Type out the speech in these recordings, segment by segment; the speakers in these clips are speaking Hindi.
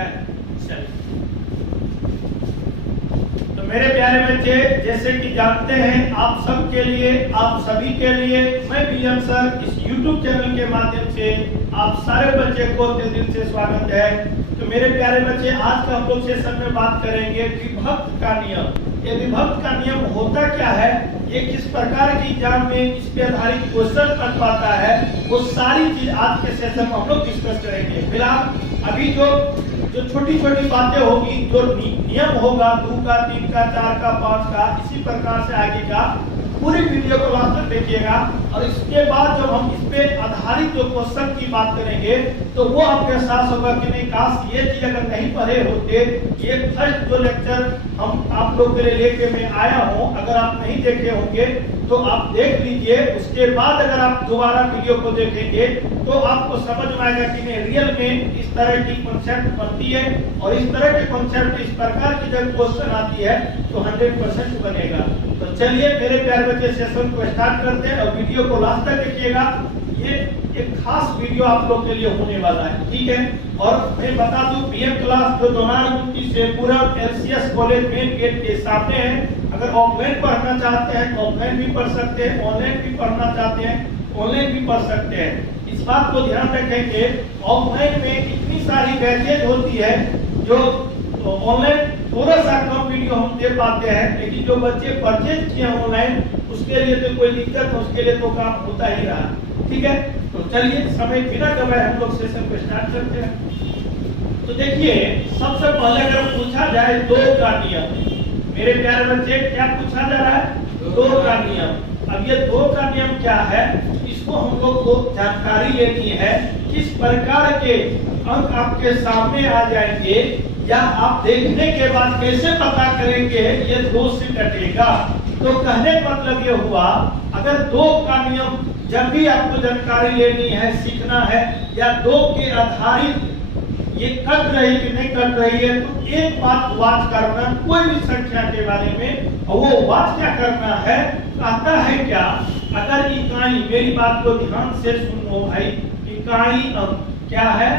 है। चलिए, तो मेरे प्यारे बच्चे, जैसे कि जानते हैं आप सबके लिए, आप सभी के लिए मैं बीएम सर इस YouTube चैनल के माध्यम से आप सारे बच्चे को दिल से स्वागत है। तो मेरे प्यारे बच्चे, आज का हम लोग सेशन में बात करेंगे विभक्त का नियम। ये विभक्त का नियम होता क्या है, ये किस प्रकार की एग्जाम में इस पे आधारित क्वेश्चन बन पाता है, वो सारी चीज आज के सेशन में हम लोग डिस्कस करेंगे। फिलहाल अभी जो छोटी छोटी बातें होगी, जो नियम होगा 2 का, 3 का, 4 का, 5 का, इसी प्रकार से आगे का पूरी वीडियो को लास्ट तक देखिएगा। और इसके बाद जब हम इस पे आधारित जो क्वेश्चन की बात करेंगे तो वो आपके एहसास होगा कि नहीं, काश ये चीज अगर नहीं पढ़े होते, ये फर्स्ट जो लेक्चर हम आप लोग के लिए लेके मैं आया हूँ, अगर आप नहीं देखे होंगे तो आप देख लीजिए। उसके बाद अगर आप दोबारा वीडियो को देखेंगे तो आपको समझ में आएगा कि नहीं, रियल में इस तरह की कॉन्सेप्ट बनती है और इस तरह के कॉन्सेप्ट इस प्रकार की जब क्वेश्चन आती है तो 100% बनेगा। तो चलिए मेरे प्यारे बच्चे, सेशन को स्टार्ट करते हैं और वीडियो को लास्ट तक देखिएगा। ये एक खास वीडियो आप लोग के लिए होने वाला है, ठीक है। और मैं बता दूं, बीएम क्लास जो दोनार से पूरा एलसीएस कॉलेज मेन गेट के सामने है। अगर ऑफलाइन पढ़ना चाहते हैं तो ऑफलाइन भी पढ़ सकते हैं, ऑनलाइन भी पढ़ना चाहते हैं ऑनलाइन भी पढ़ सकते हैं। इस बात को ध्यान रखेंगे, ऑफलाइन में इतनी सारी बैचेज होती है जो ऑनलाइन थोड़ा सा कम वीडियो हम दे पाते हैं, लेकिन जो बच्चे परचेज किए ऑनलाइन उसके लिए तो कोई दिक्कत, उसके लिए तो काम होता ही रहा, ठीक है। तो चलिए समय बिना गवाए हम लोग सेशन को स्टार्ट करते हैं। तो देखिए, सबसे पहले अगर पूछा जाए 2 का नियम, मेरे प्यारे बच्चे क्या पूछा जा रहा है, 2 का नियम। अब ये 2 का नियम क्या है, इसको हम लोग को जानकारी लेनी है। किस प्रकार के अंक आपके सामने आ जाएंगे या आप देखने के बाद कैसे पता करेंगे ये 2 से कटेगा। तो कहने का मतलब ये हुआ, अगर 2 का नियम जब भी आपको जानकारी लेनी है, सीखना है, या 2 के आधारित ये कट रही कि नहीं कट रही है, तो एक बात वाच करना कोई भी संख्या के बारे में। और वो वाच क्या करना है, कहता है क्या, अगर इकाई, मेरी बात को ध्यान से सुनो भाई, इकाई अंक क्या है,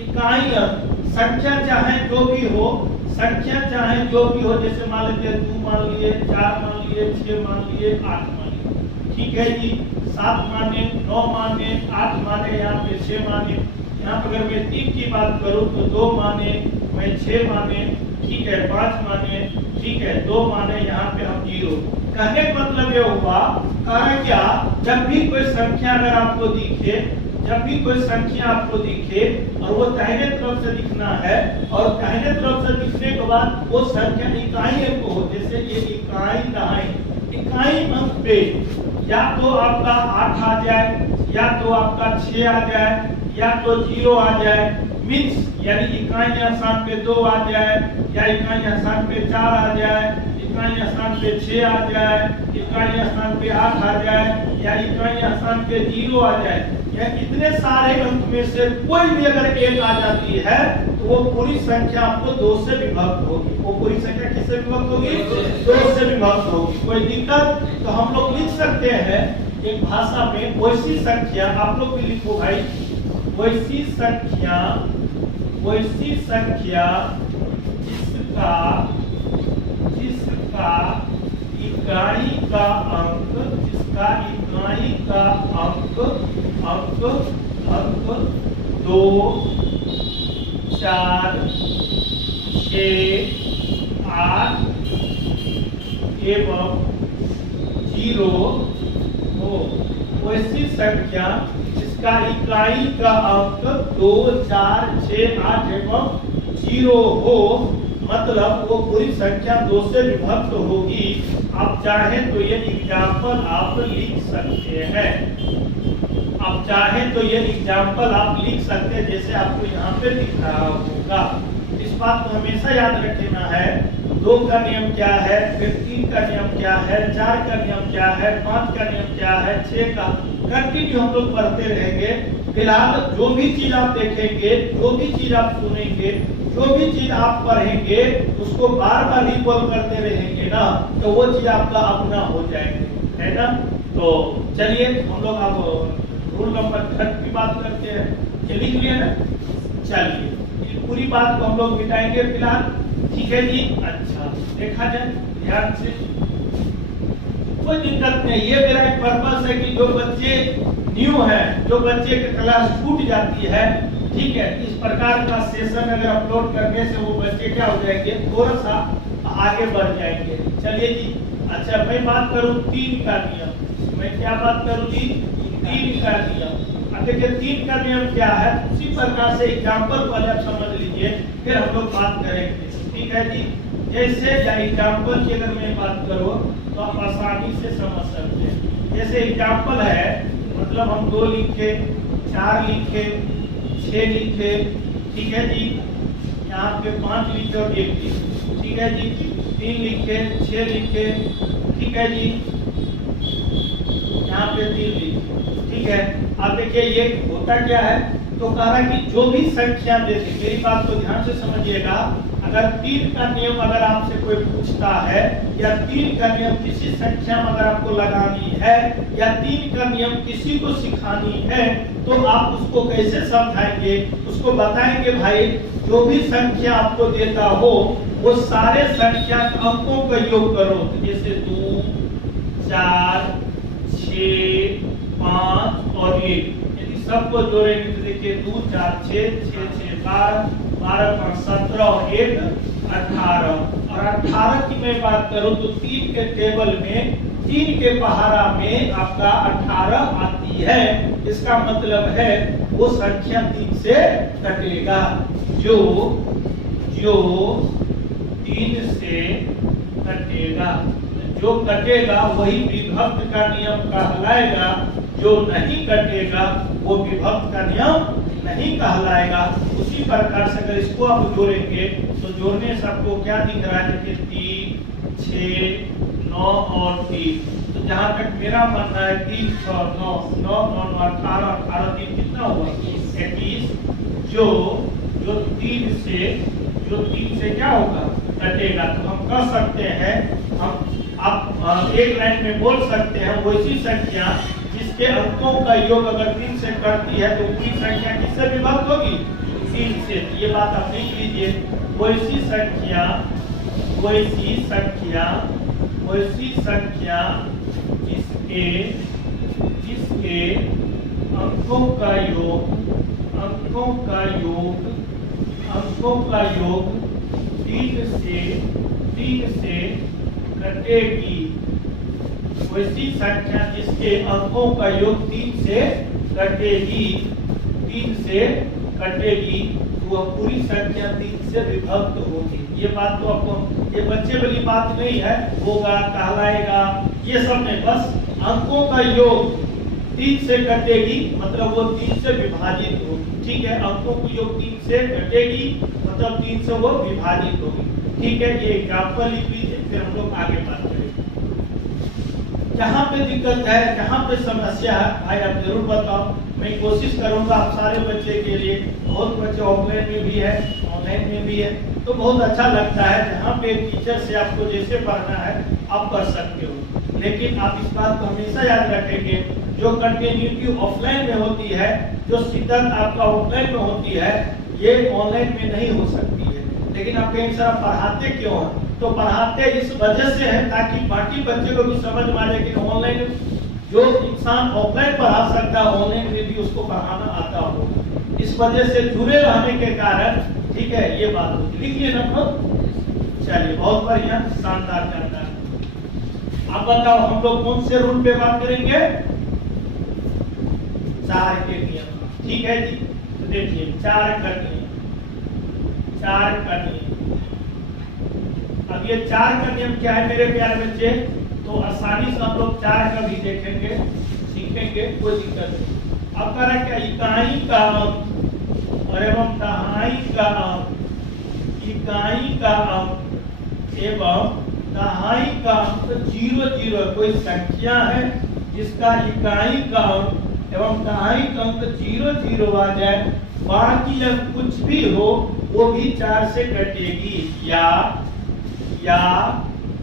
इकाई अंक संख्या चाहे जो भी हो, संख्या चाहे जो भी हो, जैसे मान लीजिए 2 मान लिए, 4 मान लिए, 6 मान लिए, 8 मान लिए, ठीक है जी। 7 माने, 9 माने, 8 माने, यहाँ पे 6 माने। यहाँ पर अगर मैं 3 की बात करूँ तो 2 माने, मैं 6 माने, ठीक है, 5 माने, ठीक है, 2 माने, यहाँ पे हम 0। कहने का मतलब ये हुआ, कारण क्या, जब भी कोई संख्या अगर आपको दिखे, जब भी कोई संख्या आपको दिखे और वो दाहिने तरफ से दिखना है, और दाहिने तरफ से दिखने के बाद वो संख्या इकाई अंक हो, जैसे ये इकाई दहाई, इकाई अंक पे या तो आपका 8 आ जाए, या तो आपका 6 आ जाए, या तो 0 आ जाए, मीन्स यानी इकाई स्थान पे 2 आ जाए, या इकाई स्थान पे 4 आ जाए, इकाई स्थान पे 6 आ जाए, इकाई स्थान पे 8 आ जाए, या इकाई स्थान पे 0 आ जाए, या इतने सारे अंक में से कोई भी अगर एक आ जाती है तो वो पूरी संख्या आपको 2 से विभक्त होगी। वो पूरी संख्या किससे विभक्त होगी, 2 से विभक्त होगी। कोई दिक्कत, तो हम लोग लिख सकते हैं एक भाषा में, वैसी संख्या, आप लोग भी लिखो भाई, वैसी संख्या जिसका इकाई का अंक, जिसका इकाई का अंक 2, 4, 6, 8 एवं 0 हो, वैसी संख्या जिसका इकाई का अंक 2, 4, 6, 8 एवं 0 हो, मतलब वो पूरी संख्या 2 से विभक्त होगी। आप चाहें तो ये एग्जाम्पल आप लिख सकते हैं, आप चाहें तो ये एग्जाम्पल आप लिख सकते हैं, जैसे आपको यहाँ पे दिख रहा होगा। इस बात को हमेशा याद रखना है, 2 का नियम क्या है, फिर 3 का नियम क्या है, 4 का नियम क्या है, 5 का नियम क्या है, 6 का, कंटिन्यू हम लोग पढ़ते रहेंगे। फिलहाल जो भी चीज आप देखेंगे, जो भी चीज आप सुनेंगे, जो भी चीज आप पढ़ेंगे, उसको बार बार रिकॉल करते रहेंगे ना, तो वो चीज आपका अपना हो जाएंगे, है ना। तो चलिए हम लोग अब रूल नंबर 10 की बात करते हैं। ये लिख लिया ना, चलिए पूरी बात को हम लोग मिटाएंगे फिलहाल, ठीक है जी। अच्छा देखा जाए ध्यान से, कोई दिक्कत नहीं। ये मेरा एक पर्पस है कि जो बच्चे न्यू है, जो बच्चे की क्लास छूट जाती है, ठीक है, इस प्रकार का सेशन अगर अपलोड करने से वो बच्चे क्या हो जाएंगे, थोड़ा सा आगे बढ़ जाएंगे। चलिए जी। अच्छा मैं बात करूं 3 का नियम, मैं क्या बात करूं जी, 3 का नियम। अब देखिए 3 का नियम क्या है, उसी प्रकार से एग्जाम्पल पहले आप समझ लीजिए, फिर हम लोग बात करेंगे, ठीक है जी। जैसे एग्जाम्पल की अगर मैं बात करूं तो आप आसानी से समझ सकते हैं। जैसे एग्जाम्पल है, मतलब हम 2 लिखे, 4 लिखे, 6 लिखे, ठीक है जी। यहाँ पे 5 लिखे और 1 लिखे, ठीक है जी। 3 लिखे, 6 लिखे, ठीक है जी। यहाँ पे 3 लिखे, ठीक है। अब देखिए ये होता क्या है, तो कह रहा है कि जो भी संख्या देते, मेरी बात को ध्यान से समझिएगा। अगर 3 का नियम अगर आपसे कोई पूछता है, या 3 का नियम किसी संख्या में अगर आपको लगानी है, या 3 का नियम किसी को सिखानी है, तो आप उसको कैसे समझाएंगे, उसको बताएंगे भाई जो भी संख्या आपको देता हो वो सारे संख्या अंकों का योग करो। जैसे 2, 4, 6, 5 और 1, यदि सबको जोड़ेंगे तो देखिए 2, 4, 6, 6, 6, 12, 12, 5, 17 और 1, 18। और 18 की मैं बात करूं तो 3 के टेबल में, 3 के पहाड़ा में आपका 18 आती है। इसका मतलब है वो संख्या 3 से कटेगा, जो 3 से कटेगा। जो कटेगा वही विभक्त का नियम कहलाएगा, जो नहीं कटेगा वो विभक्त का नियम नहीं कहलाएगा। उसी प्रकार से अगर इसको आप जोड़ेंगे तो जोड़ने से आपको क्या दिख रहा है कि 3, 6, 9 और 3। तो जहां तक मेरा मानना है 3, 6, 9, 9, 9, 18, 18, 3 कितना हुआ 21। जो 3 से क्या होगा, कटेगा। तो हम कह सकते हैं, आप एक लाइन में बोल सकते हैं, वैसी संख्या जिसके अंकों का योग अगर 3 से कटती है तो उसकी संख्या किससे विभक्त होगी, 3 से। ये बात आप लिख लीजिए, वैसी संख्या जिसके अंकों का योग 3 से कटेगी। वैसी संख्या जिसके अंकों का योग 3 से कटेगी, तो वह पूरी संख्या 3 से विभक्त होगी। ये बात तो आपको, ये बच्चे वाली बात नहीं है, होगा, कहलाएगा, ये सब नहीं, बस अंकों का योग 3 से कटेगी, मतलब वो 3 से विभाजित होगी, ठीक है। अंकों की योग 3 से कटेगी, मतलब 3 से वो विभाजित होगी, ठीक है। ये एग्जाम्पल लिख लीजिए, फिर हम लोग आगे बात करेंगे। जहाँ पे दिक्कत है, जहाँ पे समस्या है, भाई आप जरूर बताओ। मैं कोशिश करूंगा आप सारे बच्चे के लिए, बहुत बच्चे ऑफलाइन में भी है, ऑनलाइन में भी है, तो बहुत अच्छा लगता है। जहाँ पे टीचर से आपको जैसे पढ़ना है आप पढ़ सकते हो, लेकिन आप इस बात को हमेशा याद रखेंगे, जो कंटिन्यूटी ऑफलाइन में होती है, जो शिद्दत आपका ऑफलाइन में होती है, ये ऑनलाइन में नहीं हो सकती है। लेकिन आप कहीं सर पढ़ाते क्यों हैं, तो पढ़ाते इस वजह से है ताकि बाकी बच्चे को भी समझ में आ जाए कि ऑनलाइन जो इंसान ऑफलाइन पढ़ा सकता है, ऑनलाइन में भी उसको पढ़ाना आता हो। इस वजह से जुड़े रहने के कारण, ठीक है, ये बात होती। लिखिए ना, चलिए बहुत बढ़िया, शानदार जानकारी। आप बताओ हम लोग कौन से रूल पे बात करेंगे, 4 के नियम, ठीक है जी। तो देखिए 4 का नियम। अब ये 4 का नियम क्या है मेरे प्यारे बच्चे, तो आसानी से हम लोग 4 का भी देखेंगे, सीखेंगे, कोई दिक्कत नहीं। अब कह रहा है क्या, इकाई का अंक और एवं दहाई का अंक, इकाई का अंक एवं दहाई का अंक 0, 0 कोई संख्या है जिसका इकाई का अंक एवं दहाई का अंक 0, 0 आ जाए, बाकी अंक कुछ भी हो वो भी 4 से कटेगी। या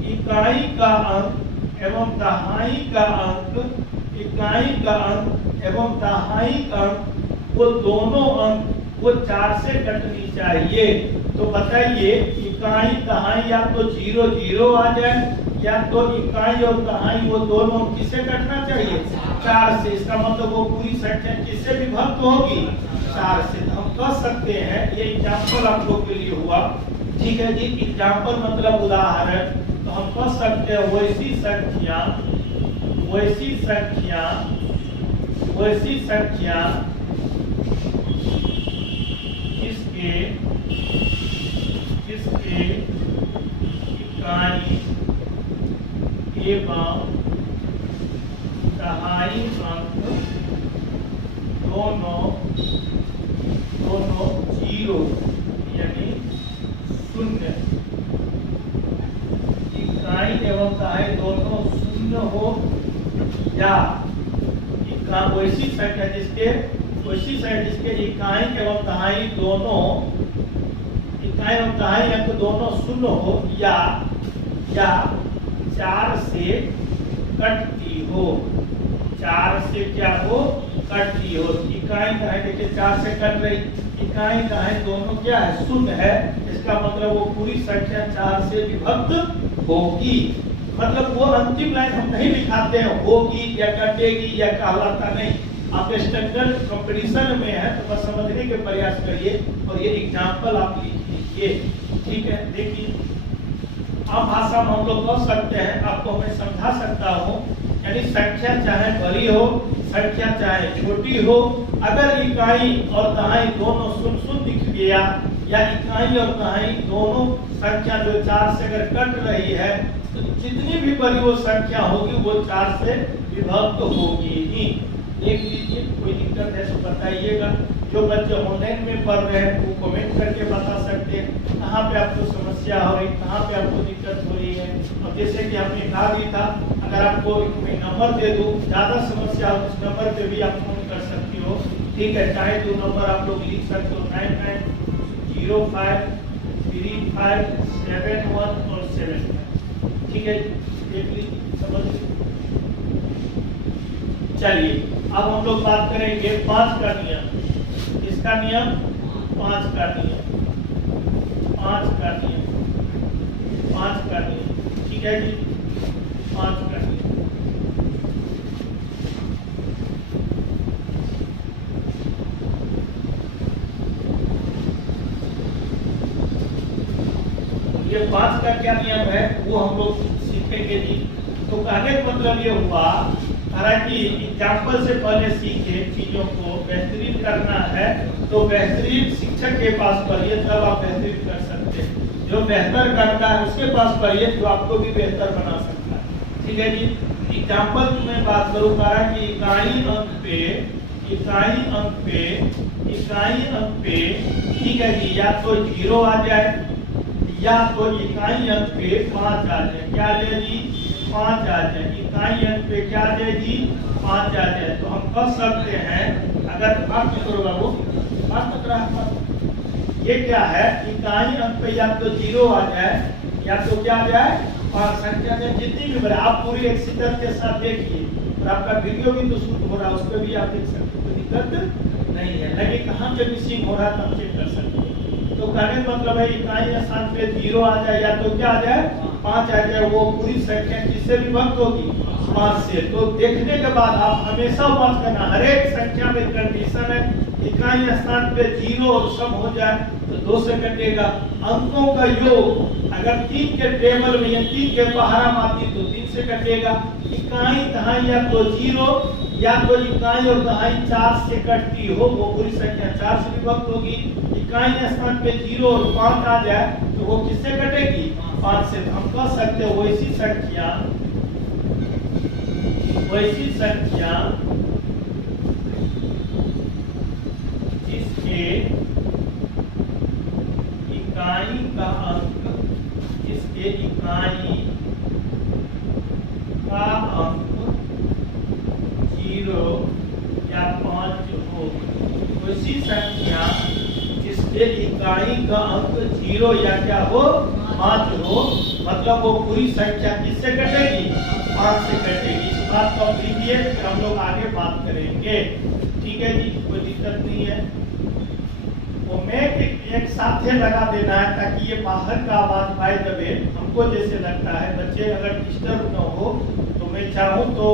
इकाई का अंक एवं दहाई का अंक, इकाई का अंक एवं दहाई का अंक, वो दोनों अंक वो 4 से कटनी चाहिए। तो बताइए इकाई दहाई या तो 0 0 आ जाए, या तो इकाई और दहाई वो दोनों किससे कटना चाहिए? 4 से। इसका मतलब वो पूरी संख्या किससे विभक्त होगी? 4 से। तो हम कह सकते हैं, ये एग्जाम्पल आप लोग के लिए हुआ, ठीक है जी। एग्जाम्पल मतलब उदाहरण। तो हम कह सकते हैं वैसी संख्या जिसके इकाई एवं दहाई अंक दोनों 0 यानी 0, इकाई एवं दहाई दोनों 0 हो, या वैसी संख्या जिसके इकाई एवं दहाई दोनों अंक दोनों 0 हो, या 4 से कटती हो। 4 से क्या हो? कटती हो। इकाई दहाई देखिए 4 से कट रही, इकाई दहाई दोनों क्या है? 0 है। इसका मतलब वो पूरी संख्या 4 से विभक्त होगी। मतलब वो अंतिम लाइन हम नहीं लिखाते हैं होगी या कटेगी या कहलाता नहीं। आप स्टैंडर्ड कंपटीशन में है तो बस समझने के प्रयास करिए और ये एग्जाम्पल आप लिख लीजिए, ठीक है। देखिए आम भाषा में हम लोग कह सकते हैं, आपको मैं समझा सकता हूँ, यानी संख्या चाहे बड़ी हो, संख्या चाहे छोटी हो, अगर इकाई और दहाई दोनों 0 दिख गया, या इकाई और दहाई दोनों संख्या जो 4 से अगर कट रही है, तो जितनी भी बड़ी वो संख्या होगी वो 4 से विभक्त होगी ही। देख लीजिए, कोई दिक्कत है तो बताइएगा। जो बच्चे ऑनलाइन में पढ़ रहे हैं वो कमेंट करके बता सकते हैं कहाँ पे आपको समस्या हो रही, कहाँ पे आपको दिक्कत हो रही है। और जैसे कि हमने कहा भी था, अगर आपको मैं नंबर दे दूँ, ज़्यादा समस्या हो उस नंबर पे भी आप फोन कर सकती हो, ठीक है। चाहे तो नंबर आप लोग लिख सकते हो 99053571 और 7, ठीक है। देख लीजिए, समझ लीजिए। चलिए अब हम लोग बात करेंगे 5 का नियम। इसका नियम 5 का नियम, 5 का नियम, 5 का नियम, ठीक है जी। 5 का नियम, ये 5 का क्या नियम है वो हम लोग सीखेंगे जी। तो कहने का मतलब ये हुआ हालांकि एग्जाम्पल से पहले सीखे चीजों को बेहतरीन करना है, तो बेहतरीन शिक्षक के पास पढ़िए, तब आप बेहतरीन कर सकते हैं। जो बेहतर करता है उसके पास पढ़िए, जो आपको भी बेहतर बना सकता है, ठीक है जी। एग्जाम्पल में बात करूँ कि इकाई अंक पे, ठीक है जी, या तो 0 आ जाए, या तो इकाई अंक पे 5 आ जाए। क्या आ जाए जी? 5 आ जाए। इकाई अंक पे क्या आ जाए जी? 5 आ जाए। तो हम कह सकते हैं, अगर बात करो बाबू, बात कर रहा, ये क्या है? इकाई अंक पे या तो 0 आ जाए, या तो क्या आ जाए? 5 संख्या में जितनी भी बड़े, आप पूरी एक शिद्दत के साथ देखिए, और आपका वीडियो भी तो शूट हो रहा है, उस पर भी आप देख सकते हो, कोई दिक्कत नहीं है। लगे कहाँ पे मिसिंग हो रहा है तब चेक कर सकते हैं। तो कहने का मतलब है इकाई स्थान पे 0 आ जाए, या तो क्या आ जाए? 5 आ जाए। वो पूरी संख्या किससे विभक्त होगी? 5 से। तो देखने के बाद आप हमेशा बात करना, हर एक संख्या में कंडीशन है, इकाई स्थान पे 0 और सम हो जाए तो 2 से कटेगा। अंकों का योग अगर 3 के टेबल में या 3 के पहाड़ा माती तो 3 से कटेगा। इकाई दहाई या तो 0, या तो इकाई और दहाई 4 से कटती हो, वो पूरी संख्या 4 से विभक्त होगी। इकाई स्थान पे 0 और 5 आ जाए तो वो किससे कटेगी? 5 से। हम कह सकते हो वैसी संख्या जिसके इकाई का अंक 0 या 5 हो, वैसी संख्या जिसके इकाई का अंक 0 या क्या हो? 5 हो, मतलब वो पूरी संख्या किससे कटेगी? 5 से कटेगी। इस बात को आप लीजिए, फिर हम लोग आगे बात करेंगे, ठीक है जी, कोई दिक्कत नहीं है। वो में एक साथ लगा देना है ताकि ये बाहर का आवाज बाय द वे हमको जैसे लगता है बच्चे अगर डिस्टर्ब न हो। तो मैं चाहूँ तो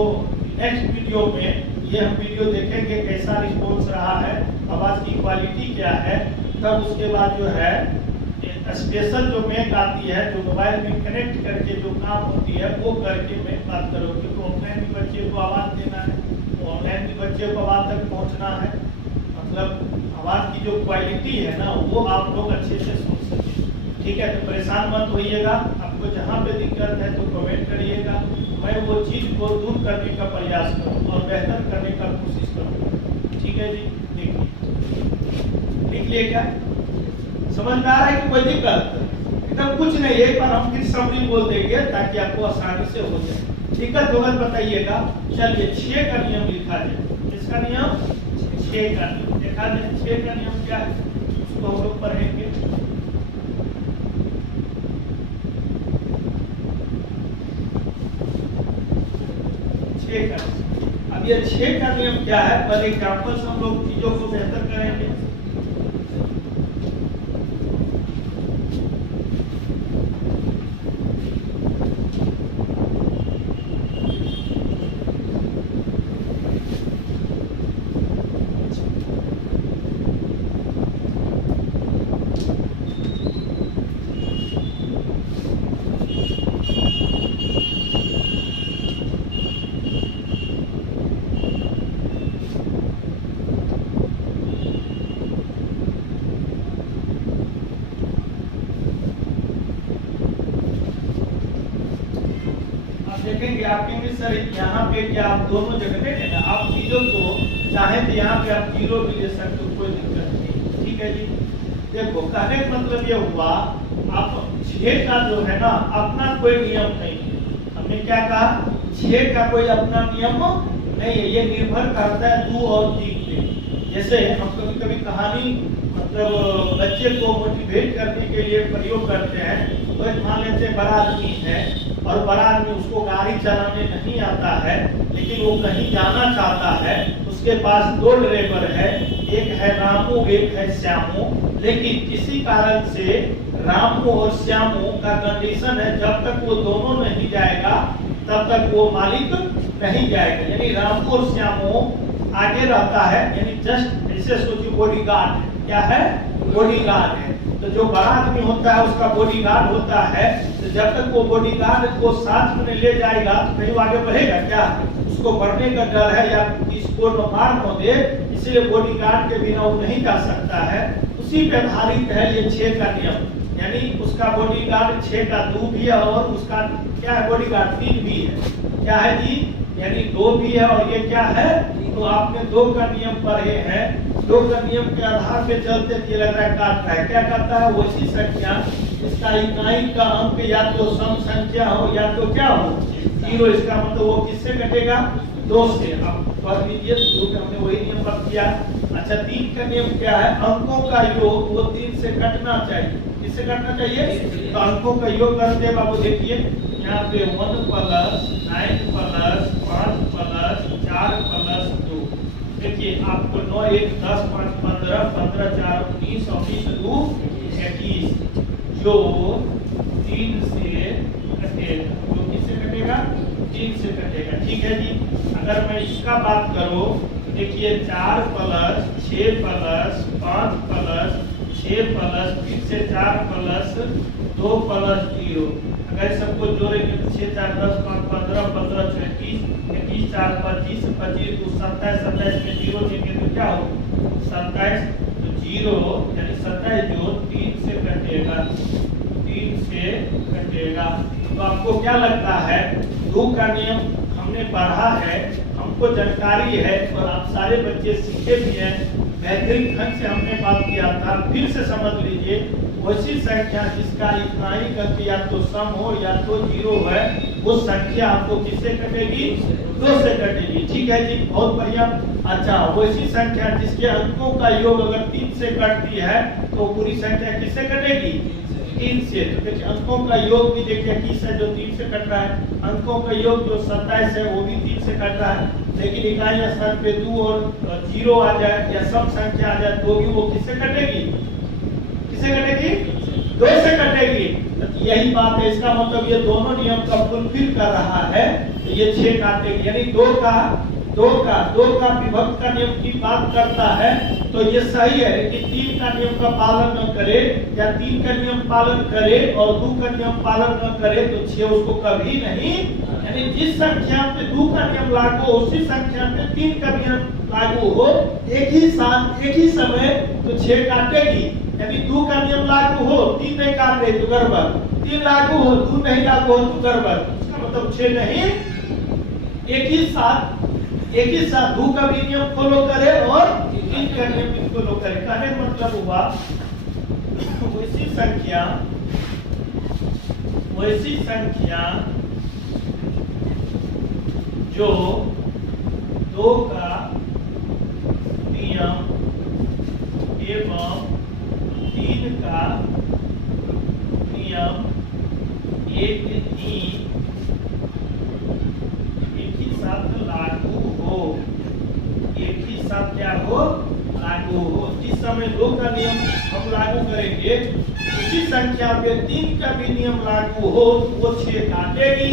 नेक्स्ट वीडियो में ये हम वीडियो देखेंगे कैसा रिस्पॉन्स रहा है, आवाज की क्वालिटी क्या है। तब उसके बाद जो है स्पेशल जो मैक आती है जो मोबाइल में कनेक्ट करके जो काम होती है वो करके मैं बात करूँगी। क्योंकि ऑफलाइन भी बच्चे को आवाज़ देना है, ऑनलाइन भी बच्चे को आवाज़ तक पहुँचना है। मतलब आवाज़ की जो क्वालिटी है ना वो आप लोग अच्छे से सुन सकें। ठीक है, तो परेशान मत होइएगा। आपको जहाँ पे दिक्कत है तो कमेंट करिएगा, मैं वो चीज़ को दूर करने का प्रयास करूँ और बेहतर करने का कोशिश करूँ। ठीक है जी, देखिए लिख लिए क्या समझ में आ रहा है कि कोई दिक्कत एकदम कुछ नहीं। एक बार हम फिर समरी बोल देंगे ताकि आपको आसानी से हो जाए। दिक्कत होगा बताइएगा। चलिए 6 का नियम लिखा जाए। इसका नियम 6 का नियम देखा जाए। 6 का नियम क्या है उसको हम लोग पढ़ेंगे। 6 का अब ये 6 का नियम क्या है, पर एग्जाम्पल से हम लोग चीजों को बेहतर करेंगे। देखेंगे आप कहेंगे सर यहाँ पे क्या आप दोनों जगह देखें ना, आप चीजों को चाहे तो यहाँ पे आप 0 भी ले सकते हो, कोई दिक्कत नहीं। ठीक है जी, देखो कहने का मतलब ये हुआ आप 6 का जो है ना अपना कोई नियम नहीं है। हमने क्या कहा 6 का कोई अपना नियम नहीं है, ये निर्भर करता है 2 और 3 पे। जैसे हम कभी कभी कहानी मतलब बच्चे को मोटिवेट करने के लिए प्रयोग करते हैं। तो एक मान लेते बड़ा आदमी है और बड़ा आदमी उसको गाड़ी चलाने नहीं आता है लेकिन वो कहीं जाना चाहता है। उसके पास 2 ड्राइवर है, एक है रामू एक है श्यामू। लेकिन किसी कारण से रामू और श्यामू का कंडीशन है जब तक वो दोनों नहीं जाएगा तब तक वो मालिक नहीं जाएगा। यानी रामू और श्यामू आगे रहता है, यानी जस्ट ऐसे सोचिए बॉडीगार्ड है। क्या है? बॉडीगार्ड है। तो जो बड़ा आदमी होता है उसका बॉडीगार्ड होता है। तो जब तक वो बॉडीगार्ड को साथ में ले जाएगा तो कहीं आगे बढ़ेगा क्या? उसको बढ़ने का डर है या इसको मार न दे, इसलिए बॉडीगार्ड के बिना वो नहीं जा सकता है। उसी पे आधारित है ये 6 का नियम। यानी उसका बॉडीगार्ड 6 का 2 भी है और उसका क्या है बॉडीगार्ड 3 भी है। क्या है जी? यानी 2 भी है और ये क्या है? तो आपने 2 का नियम पढ़े हैं। 2 का नियम के आधार पे चलते ये लग रहा है काटता है। क्या करता है? वैसी संख्या इसका इकाई का अंक या तो सम संख्या हो या तो क्या हो 0। इसका मतलब वो किससे कटेगा? 2 से। अब पढ़ लीजिए, शुरू में हमने वही नियम पढ़ किया। अच्छा 3 का नियम क्या है? अंकों का योग वो 3 से कटना चाहिए। किससे कटना चाहिए? तो अंकों का योग करते बाबू देखिए यहाँ पे 1 प्लस 9 प्लस 5 प्लस 4 प्लस 2। देखिए आपको 9 1 10 5 15 15 4 19 19 2 21 जो 3 से कटेगा। जो किससे कटेगा? 3 से कटेगा। ठीक है जी। अगर मैं इसका बात करूं देखिए 4 प्लस 6 प्लस 5 प्लस 6 प्लस फिर से 4 प्लस 2 प्लस 0। अगर सबको जोड़ेंगे तो 6 4 10 5 15 15 21 21 4 25 25 2 27 27 में 0 देंगे तो क्या हो 27। तो 0 यानी 27 जो 3 से कटेगा 3 से कटेगा। तो आपको क्या लगता है 2 का नियम हमने पढ़ा है, हमको जानकारी है और आप सारे बच्चे सीखे भी हैं। बेहतरीन ढंग से हमने बात किया था। फिर से समझ लीजिए वैसी संख्या जिसका इकाई करके या तो सम हो या तो 0 है वो संख्या आपको किससे कटेगी? 2 से कटेगी। ठीक है जी, बहुत बढ़िया। अच्छा वैसी संख्या जिसके अंकों का योग अगर 3 से कटती है तो पूरी संख्या किससे कटेगी? 3 से। तो देखिए अंकों का योग भी देखिए 21 है जो 3 से कट रहा है। अंकों का योग जो 27 है वो भी 3 से कट रहा है। लेकिन इकाई स्थान पे 2 और 0 आ जाए या सब संख्या आ जाए तो भी वो किससे कटेगी? किससे कटेगी? 2 से कटेगी। तो यही बात है, इसका मतलब ये दोनों नियम का फुलफिल कर रहा है, तो ये 6 काटेगी। यानी 2 का विभक्त का नियम की बात करता है, तो ये सही है कि 3 का नियम का पालन न करे या 3 का नियम पालन करे और 2 का नियम पालन न करे तो 6 उसको कभी नहीं, यानी जिस संख्या पे 2 का नियम लागू हो उसी संख्या पे 3 का नियम लागू हो एक ही साथ एक ही समय, तो 6 काटेगी। यदि 2 का नियम लागू हो 3 नहीं काट रहे तो गड़बड़, 3 लागू हो 2 नहीं लागू हो तो गड़बड़। इसका मतलब 6 नहीं, एक ही साथ 2 का भी नियम फॉलो करे और 3 का नियम भी फॉलो करे। कहने का मतलब हुआ वैसी संख्या जो 2 का नियम एवं 3 का नियम एक ही साथ लागू हो, एक ही साथ क्या हो? लागू हो। जिस समय 2 का नियम हम लागू करेंगे उसी संख्या पे 3 का भी नियम लागू हो तो वो 6 काटेगी।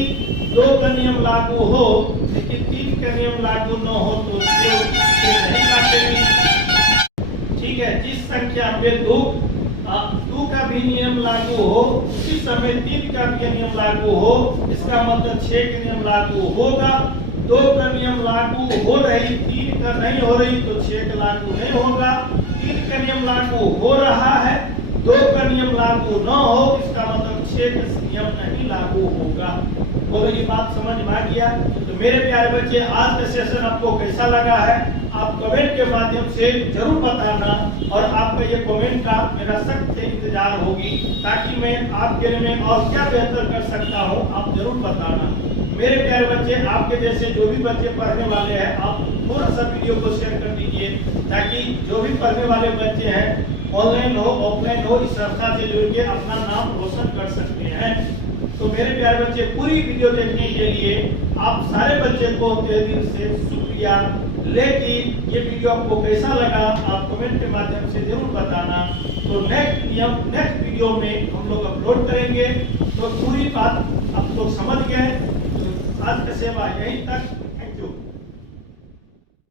2 का नियम लागू हो लेकिन 3 का नियम लागू न हो तो 6 नहीं काटेगी। ठीक है, जिस संख्या पे 2 का भी नियम लागू हो उसी समय 3 का भी नियम लागू हो, इसका मतलब 6 का नियम लागू होगा। 2 का नियम लागू हो रही, 3 का नहीं हो रही तो 6 का लागू नहीं होगा। 3 का नियम लागू हो रहा है, 2 का नियम लागू न हो, इसका मतलब 6 का नियम नहीं लागू होगा। बोलो ये बात समझ में आ गया? तो मेरे प्यारे बच्चे, आज का सेशन आपको कैसा लगा है आप कमेंट के माध्यम से जरूर बताना, और आपका ये कमेंट का मेरा सख्त इंतजार होगी ताकि मैं आपके लिए में और क्या बेहतर कर सकता हूँ आप जरूर बताना। मेरे प्यारे बच्चे, आपके जैसे जो भी बच्चे पढ़ने वाले हैं आप थोड़ा सा वीडियो को शेयर कर दीजिए ताकि जो भी पढ़ने वाले बच्चे हैं ऑनलाइन हो ऑफलाइन हो इस संस्था से जुड़ के अपना नाम रोशन कर सकते हैं। तो मेरे प्यारे बच्चे, पूरी वीडियो देखने के लिए आप सारे बच्चे को तहे दिल से शुक्रिया। लेकिन ये वीडियो आपको कैसा लगा आप कमेंट के माध्यम से जरूर बताना। तो नेक्स्ट वीडियो में हम लोग अपलोड करेंगे। तो पूरी बात आप लोग समझ गए। तो आज का सेवा यहीं तक।